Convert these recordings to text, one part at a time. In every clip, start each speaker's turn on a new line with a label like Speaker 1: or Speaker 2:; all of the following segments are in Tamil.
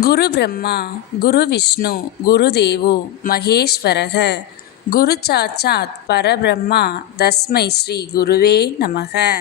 Speaker 1: குரு பிரம்மா குரு விஷ்ணு குரு தேவோ மகேஸ்வரக குரு சாட்சாத் பரபிரம்மா தஸ்மை ஸ்ரீ குருவே நமக.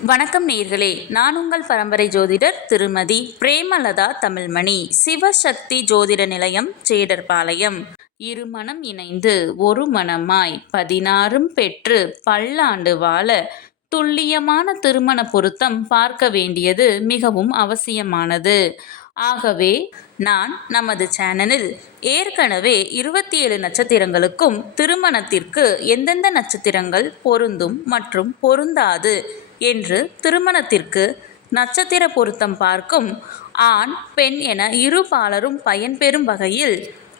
Speaker 1: வணக்கம் நேர்களே நான் உங்கள் பரம்பரை ஜோதிடர் திருமதி பிரேமலதா தமிழ்மணி சிவசக்தி ஜோதிட நிலையம் சேடர்பாளையம். இருமணம் இணைந்து ஒரு மனமாய் பதினாறும் பெற்று பல்லாண்டு வாழ துல்லியமான திருமண பொருத்தம் பார்க்க வேண்டியது மிகவும் அவசியமானது. ஆகவே நான் நமது சேனலில் ஏற்கனவே இருபத்தி ஏழு நட்சத்திரங்களுக்கும் திருமணத்திற்கு எந்தெந்த நட்சத்திரங்கள் பொருந்தும் மற்றும் பொருந்தாது என்று திருமணத்திற்கு நட்சத்திர பொருத்தம் பார்க்கும் ஆண் பெண் என இரு பாலரும் பயன்பெறும் வகையில்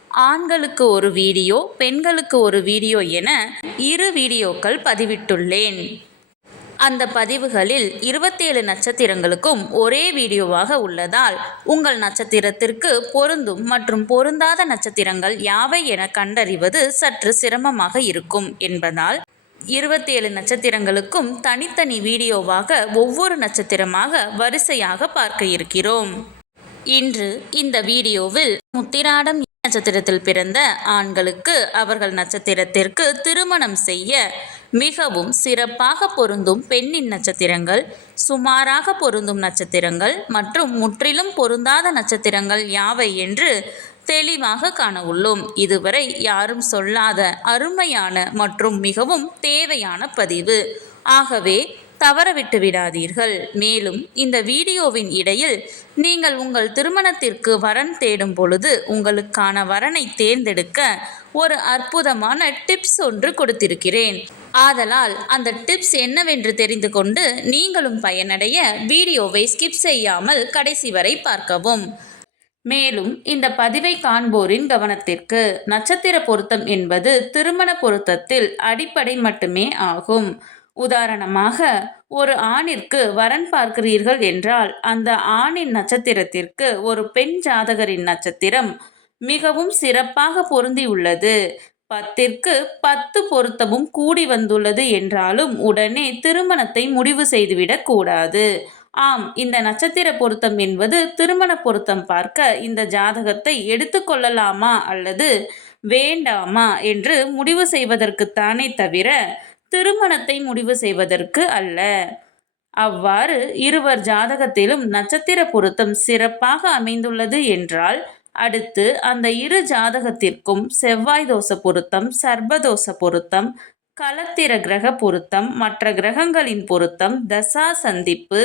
Speaker 1: ஆண்களுக்கு ஒரு வீடியோ பெண்களுக்கு ஒரு வீடியோ என இரு வீடியோக்கள் பதிவிட்டுள்ளேன். அந்த பதிவுகளில் இருபத்தேழு நட்சத்திரங்களுக்கும் ஒரே வீடியோவாக உள்ளதால் உங்கள் நட்சத்திரத்திற்கு பொருந்தும் மற்றும் பொருந்தாத நட்சத்திரங்கள் யாவை என கண்டறிவது சற்று சிரமமாக இருக்கும் என்பதால் இருபத்தேழு நட்சத்திரங்களுக்கும் தனித்தனி வீடியோவாக ஒவ்வொரு நட்சத்திரமாக வரிசையாக பார்க்க இருக்கிறோம். இன்று இந்த வீடியோவில் முத்திராடம் நட்சத்திரத்தில் பிறந்த ஆண்களுக்கு அவர்கள் நட்சத்திரத்திற்கு திருமணம் செய்ய மிகவும் சிறப்பாக பொருந்தும் பெண்ணின் நட்சத்திரங்கள் சுமாராக பொருந்தும் நட்சத்திரங்கள் மற்றும் முற்றிலும் பொருந்தாத நட்சத்திரங்கள் யாவை என்று தெளிவாக காண உள்ளோம். இதுவரை யாரும் சொல்லாத அருமையான மற்றும் மிகவும் தேவையான பதிவு. ஆகவே தவறவிட்டு விடாதீர்கள். மேலும் இந்த வீடியோவின் இடையில் நீங்கள் உங்கள் திருமணத்திற்கு வரன் தேடும் பொழுது உங்களுக்கான வரனை தேர்ந்தெடுக்க ஒரு அற்புதமான டிப்ஸ் ஒன்று கொடுத்திருக்கிறேன். ஆதலால் அந்த டிப்ஸ் என்னவென்று தெரிந்து கொண்டு நீங்களும் பயனடைய வீடியோவை ஸ்கிப் செய்யாமல் கடைசி வரை பார்க்கவும். மேலும் இந்த பதிவை காண்போரின் கவனத்திற்கு நட்சத்திர பொருத்தம் என்பது திருமண பொருத்தத்தில் அடிப்படை மட்டுமே ஆகும். உதாரணமாக ஒரு ஆணிற்கு வரன் பார்க்கிறீர்கள் என்றால் அந்த ஆணின் நட்சத்திரத்திற்கு ஒரு பெண் ஜாதகரின் நட்சத்திரம் மிகவும் சிறப்பாக பொருந்தியுள்ளது பத்திற்கு பத்து பொருத்தமும் கூடி வந்துள்ளது என்றாலும் உடனே திருமணத்தை முடிவு செய்துவிடக் கூடாது. ஆம் இந்த நட்சத்திர பொருத்தம் என்பது திருமண பொருத்தம் பார்க்க இந்த ஜாதகத்தை எடுத்துக்கொள்ளலாமா அல்லது வேண்டாமா என்று முடிவு செய்வதற்குத்தானே தவிர திருமணத்தை முடிவு செய்வதற்கு அல்ல. அவ்வாறு இருவர் ஜாதகத்திலும் நட்சத்திர பொருத்தம் சிறப்பாக அமைந்துள்ளது என்றால் அடுத்து அந்த இரு ஜாதகத்திற்கும் செவ்வாய் தோச பொருத்தம் சர்பதோச பொருத்தம் களத்திர கிரக பொருத்தம் மற்ற கிரகங்களின் பொருத்தம் தசா சந்திப்பு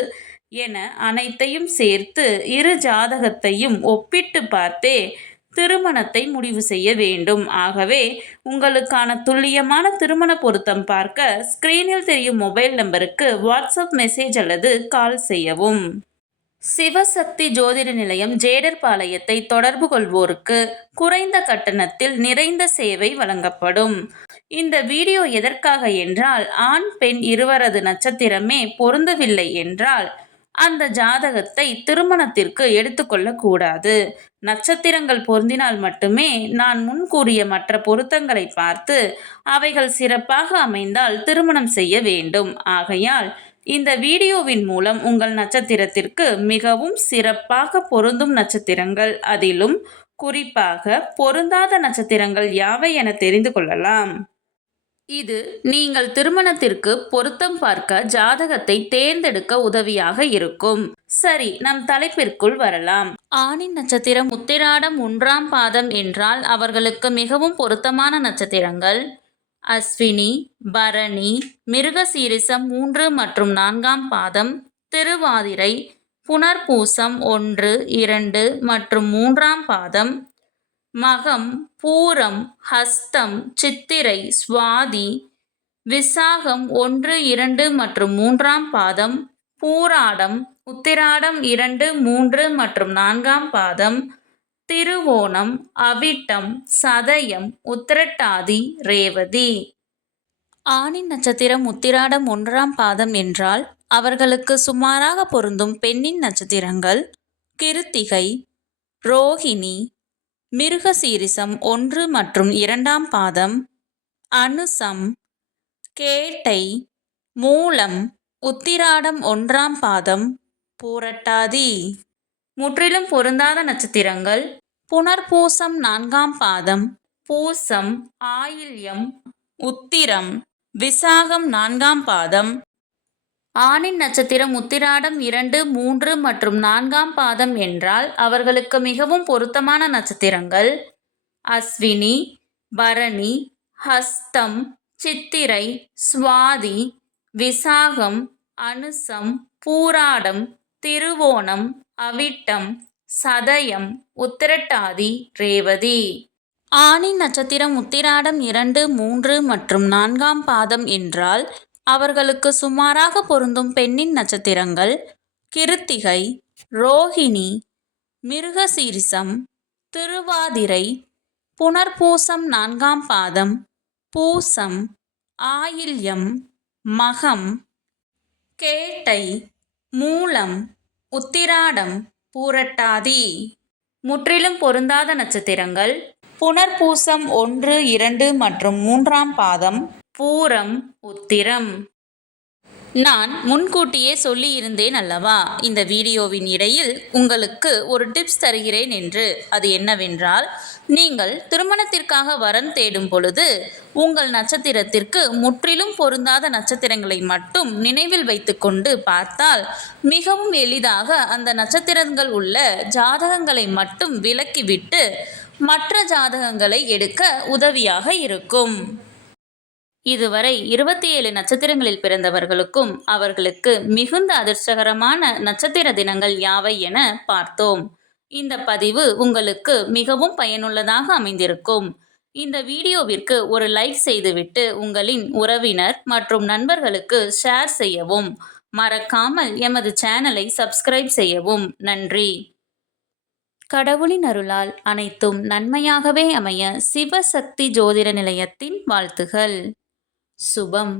Speaker 1: என அனைத்தையும் சேர்த்து இரு ஜாதகத்தையும் ஒப்பிட்டு பார்த்தே திருமணத்தை முடிவு செய்ய வேண்டும். ஆகவே உங்களுக்கான துல்லியமான திருமண பொருத்தம் பார்க்க ஸ்கிரீனில் தெரியும் மொபைல் நம்பருக்கு வாட்ஸ்அப் மெசேஜ் அல்லது கால் செய்யவும். சிவசக்தி ஜோதிட நிலையம் ஜேடர்பாளையத்தை தொடர்பு கொள்வோருக்கு குறைந்த கட்டணத்தில் நிறைந்த சேவை வழங்கப்படும். இந்த வீடியோ எதற்காக என்றால் ஆண் பெண் இருவரது நட்சத்திரமே பொருந்தவில்லை என்றால் அந்த ஜாதகத்தை திருமணத்திற்கு எடுத்துக்கொள்ளக்கூடாது நட்சத்திரங்கள் பொருந்தினால் மட்டுமே நான் முன் கூறிய மற்ற பொருத்தங்களை பார்த்து அவைகள் சிறப்பாக அமைந்தால் திருமணம் செய்ய வேண்டும். ஆகையால் இந்த வீடியோவின் மூலம் உங்கள் நட்சத்திரத்திற்கு மிகவும் சிறப்பாக பொருந்தும் நட்சத்திரங்கள். அதிலும் குறிப்பாக பொருந்தாத நட்சத்திரங்கள் யாவை என தெரிந்து கொள்ளலாம். இது நீங்கள் திருமணத்திற்கு பொருத்தம் பார்க்க ஜாதகத்தை தேர்ந்தெடுக்க உதவியாக இருக்கும். சரி நம் தலைப்பிற்குள் வரலாம். ஆணின் நட்சத்திரம் உத்திராடம் ஒன்றாம் பாதம் என்றால் அவர்களுக்கு மிகவும் பொருத்தமான நட்சத்திரங்கள். அஸ்வினி பரணி மிருகசீரிசம் மூன்று மற்றும் நான்காம் பாதம் திருவாதிரை புனர்பூசம் ஒன்று இரண்டு மற்றும் மூன்றாம் பாதம் மகம் பூரம் ஹஸ்தம் சித்திரை சுவாதி விசாகம் ஒன்று இரண்டு மற்றும் மூன்றாம் பாதம் பூராடம் உத்திராடம் இரண்டு மூன்று மற்றும் நான்காம் பாதம் திருவோணம் அவிட்டம் சதயம் உத்திரட்டாதி ரேவதி. ஆணின் நட்சத்திரம் உத்திராடம் ஒன்றாம் பாதம் என்றால் அவர்களுக்கு சுமாராக பொருந்தும் பெண்ணின் நட்சத்திரங்கள் கிருத்திகை ரோஹிணி மிருகசீரிசம் ஒன்று மற்றும் இரண்டாம் பாதம் அனுசம் கேட்டை மூலம் உத்திராடம் ஒன்றாம் பாதம் பூரட்டாதி. முற்றிலும் பொருந்தாத நட்சத்திரங்கள் புனர்பூசம் நான்காம் பாதம் பூசம் ஆயில்யம் உத்திரம் விசாகம் நான்காம் பாதம். ஆணின் நட்சத்திரம் உத்திராடம் இரண்டு மூன்று மற்றும் நான்காம் பாதம் என்றால் அவர்களுக்கு மிகவும் பொருத்தமான நட்சத்திரங்கள். அஸ்வினி பரணி ஹஸ்தம் சித்திரை சுவாதி விசாகம் அனுசம் பூராடம் திருவோணம் அவிட்டம் சதயம் உத்திரட்டாதி ரேவதி. ஆணின் நட்சத்திரம் உத்திராடம் இரண்டு மூன்று மற்றும் நான்காம் பாதம் என்றால் அவர்களுக்கு சுமாராக பொருந்தும் பெண்ணின் நட்சத்திரங்கள் கிருத்திகை ரோஹிணி மிருகசீரிசம் திருவாதிரை புனர்பூசம் நான்காம் பாதம் பூசம் ஆயில்யம் மகம் கேட்டை மூலம் உத்திராடம் பூரட்டாதி. முற்றிலும் பொருந்தாத நட்சத்திரங்கள். புனர்பூசம் ஒன்று இரண்டு மற்றும் மூன்றாம் பாதம். பூரம் உத்திரம். நான் முன்கூட்டியே சொல்லியிருந்தேன் அல்லவா? இந்த வீடியோவின் இடையில் உங்களுக்கு ஒரு டிப்ஸ் தருகிறேன் என்று. அது என்னவென்றால் நீங்கள் திருமணத்திற்காக வரன் தேடும் பொழுது உங்கள் நட்சத்திரத்திற்கு முற்றிலும் பொருந்தாத நட்சத்திரங்களை மட்டும் நினைவில் வைத்துக்கொண்டு பார்த்தால் மிகவும் எளிதாக அந்த நட்சத்திரங்கள் உள்ள ஜாதகங்களை மட்டும் விலக்கிவிட்டு மற்ற ஜாதகங்களை எடுக்க உதவியாக இருக்கும். இதுவரை இருபத்தி ஏழு நட்சத்திரங்களில் பிறந்தவர்களுக்கும் அவர்களுக்கு மிகுந்த அதிர்ஷ்டகரமான நட்சத்திர தினங்கள் யாவை என பார்த்தோம். இந்த பதிவு உங்களுக்கு மிகவும் பயனுள்ளதாக அமைந்திருக்கும். இந்த வீடியோவிற்கு ஒரு லைக் செய்துவிட்டு உங்களின் உறவினர் மற்றும் நண்பர்களுக்கு ஷேர் செய்யவும். மறக்காமல் எமது சேனலை சப்ஸ்கிரைப் செய்யவும். நன்றி. கடவுளின் அருளால் அனைத்தும் நன்மையாகவே அமைய சிவசக்தி ஜோதிட நிலையத்தின் வாழ்த்துகள். शुभम।